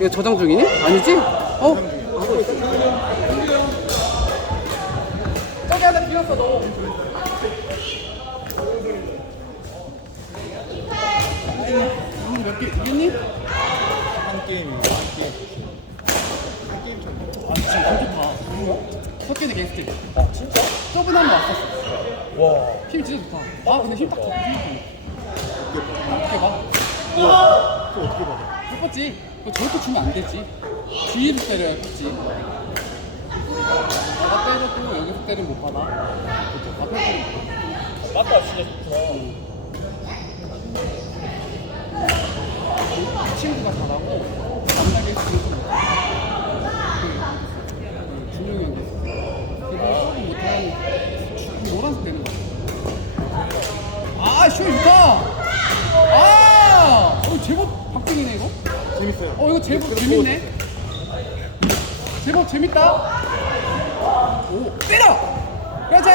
이거 저장 중이니? 아니지? 어? 하고 있어. 저기 하나 비었어 너. 몇 개, 이겼니? 한 게임이요. 한 게임. 한 게임 전. 아 지금? 석기는 갱스틱. 아 진짜? 저번에 한번 왔었어. 와. 힘 진짜 좋다. 아 근데 힘딱 좋다. 어떻게 봐? 또 어떻게 받아? 예뻤지? 저렇게 주면 안 되지. 뒤로 때려야 했지. 내가 때려도 여기서 때리면 못 받아. 그죠? 앞에 때리면 못 맞다, 진짜 좋구나. 받아. 친구가 잘하고, 남자게 쓰는 좀 어 이거 제법 재밌네. 제법 재밌다. 오 때려. 그렇지.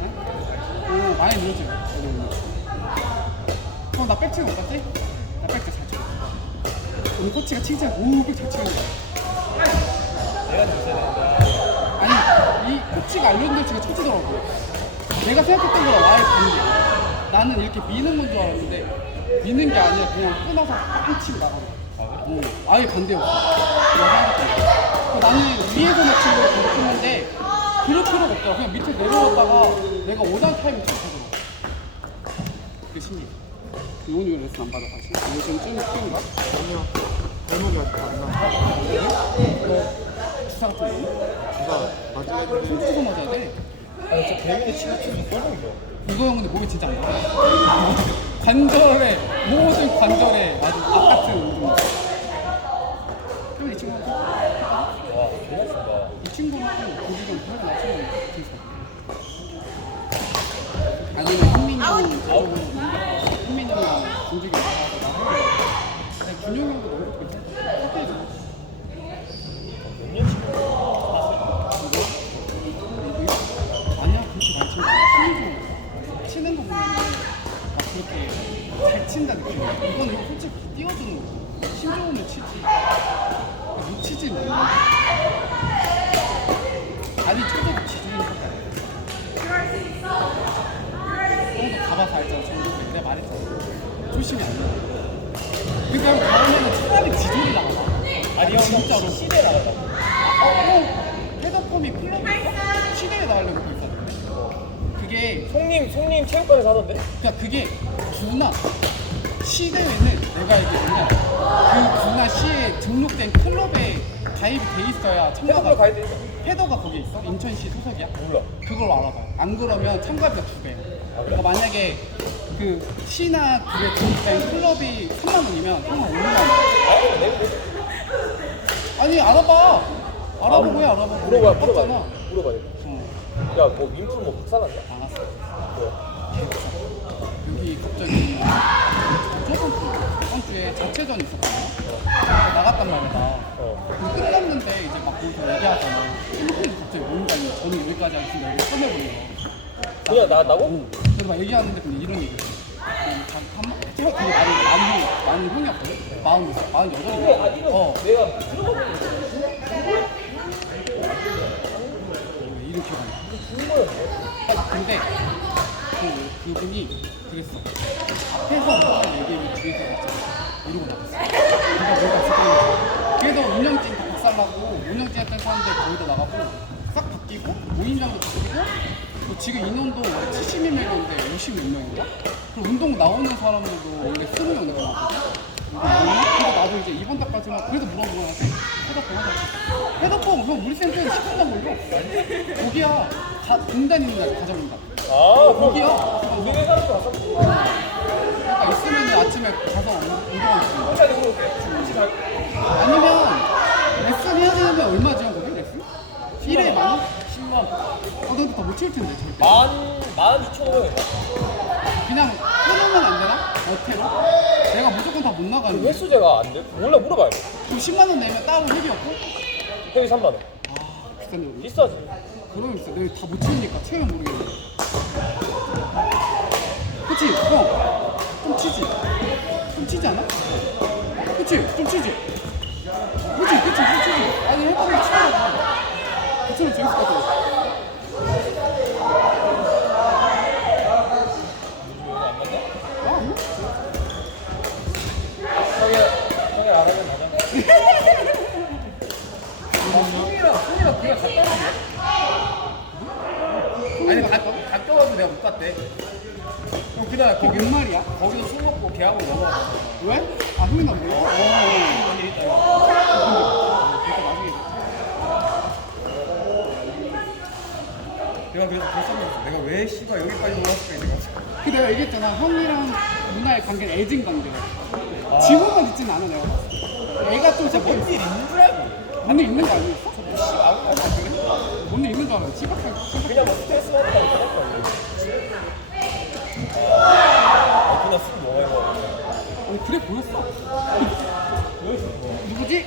응? 오 많이 늘었지. 어나 백채 못 봤지? 나 백채 잘 쳐. 우리 코치가 칭찬 오백잘 치는 내가 잘 쳐야 아니 이 코치가 알려준 대로 제가 쳐지더라고. 내가 생각했던 거랑 와의 반대. 나는 이렇게 미는 건 줄 알았는데 미는 게 아니라 그냥 끊어서 빵 치고 나가는 거야. 어, 아예 반대였어. 내가 생각했던 거. 나는 위에서 맞춘 걸 계속 했는데, 그럴 필요가 없더라. 그냥 밑에 내려왔다가 내가 5단 타임을 잘 하더라고. 그게 신기해. 요원이 왜 레슨 안 받아 다시? 요즘 좀 키운가? 아니요. 발목이 아직 안 나. 주사 같은 거? 주사 맞아야 돼. 손주소 맞아야 돼. 아니, 저 개인의 치료 치료 꼴보기죠. 이거 형은 근데 몸이 진짜 안 좋아. 관절에 모든 관절에 아주 운동. 그럼 이 친구한테 와, 존나 쓴다. 이 친구는 고기좀 하고 나서는 재밌어. 아니면 현민이 형 넘겨. 현민이 형 나와서 준영이 형도 너무 괜찮다. 확실히 몇년 치료? 아니야 그렇게 많이 치는 거 아니야 치는 거 보면 막 그렇게 잘 친다 느낌 이거는 솔직히 띄워주는 거고 힘 좋으면 치지. 못 치지 뭐 아니 쳐도 지주는 것같아 형도 가봐서 알잖아 전국 내가 말했잖아. 조심히 안 돼. 그냥 가면은 차라리 지졸이 나가봐. 아니, 형, 진짜로. 시대 나가다. 어, 형 헤더폼이 플러그인가? 시대에 나가려고 그고 있었는데 그게 송님, 송님 체육관에서 하던데? 그러니까 그게 주나 시대회는 내가 알기로는 그 주나 시에 등록된 클럽에 가입이 돼 있어야 참가가 체육관 가야 돼. 헤더가 거기에 있어? 인천시 소속이야? 몰라. 그걸 알아봐요 안 그러면 참가비가 두 배야 그러니까 만약에 그 시나 그게 등록된 클럽이 3만 원이면 형은 5만 원 아니 알아봐 알아보고 해 알아보고 물어봐, 물어봐. 아깝잖아 물어봐. 어. 야, 뭐뭐 박살났냐? 알았어 뭐야? 여기 갑자기 저번 주, 저번 주에 자체전 있었거든요. 나갔단 말이야. 나. 어. 그거 끝났는데 이제 막 거기서 얘기하잖아. 핸드폰이 갑자기 뭔가 이거 저는 여기까지 하겠습니다. 여기 꺼내버린 거. 그냥 나, 나고? 응. 그래서 막 얘기하는데 근데 이런 얘기. 제가 되게 많이 많이 많이 형이었거든. 마흔 마흔 여덟인가. 어. 내가 들어보는 이렇게 가. 죽은 거였네. 아, 근데 그, 그분이 그랬어. 앞에서 뭐가 얘기를 뒤에서 했잖아. 이러고 나갔어. 그러니까 뭐가 있었던 그래서 운영진 다 박살나고 운영진 했던 사람들 거의 다 나가고 싹 바뀌고 모임장도 바뀌고 또 지금 인원도 원래 70몇 명인데 50몇 명인가? 그리고 운동 나오는 사람들도 원래 20명 이렇게 나왔거든. 그래서 나도 이제 이번 달까지만 그래도 물어보는데 헤더폰 하자. 헤더폰 형 우리 센터에 10분만 걸려. 거기야 다 공단 있는 날 가져온다. 아, 거기야. 우리 회사도 갔어. 그러니까 있으면 아침에 가서 혼자 혹시 갈 아니면 레슨 해야 되는데 얼마 지원 거기 레슨? 1회 만 원? 10만 원. 어, 근데 더못 치울 텐데 절대. 만, 만 2천 원인가? 그냥 해놓으면 안 되나? 어태로? 무조건 다못그 나가는데. 횟수제가 안 돼? 몰라, 물어봐야 돼. 그럼 10만 원 내면 따로 회비 없고? 회비 3만 원. 아, 비싼데 우리? 비싸지. 그러면 진짜 내가 다 못 치우니까 채우면 모르겠네. 그치? 형. 좀 치지? 좀 치지 않아? 그치? 좀 치지? 그치? 그치? 좀 치지? 아니 해보면 치워야 그치면 재밌을 것 같아. 안 맞나? 아, 아니야? 형이, 형이 알아면 가자. 형이랑, 형이랑 그냥 갔다 가, 가까워도 내가 못 갔대. 형, 그날 그게 몇 말이야? 거기서 술 먹고 걔하고 넘어가. 왜? 아, 형이 나 뭐야? 어. 일 내가 그래서 결정했어. 내가 왜 씨발 여기까지 올라왔을까 이 생각. 그 내가 얘기했잖아 형이랑 누나의 관계는 애증 관계야 지금은 있진 않아 내가 봤을 때 애가 좀 자꾸 있는 줄 알고. 뭔일 있는 거 아니었어? 씨, 아무 말 그래? 뭔일 있는 줄 알았는데 지각하게. 그냥 뭐 스트레스 이렇게 할거 아니야. 아, 그냥 술 먹어야 아니 그래 보였어. 누구지?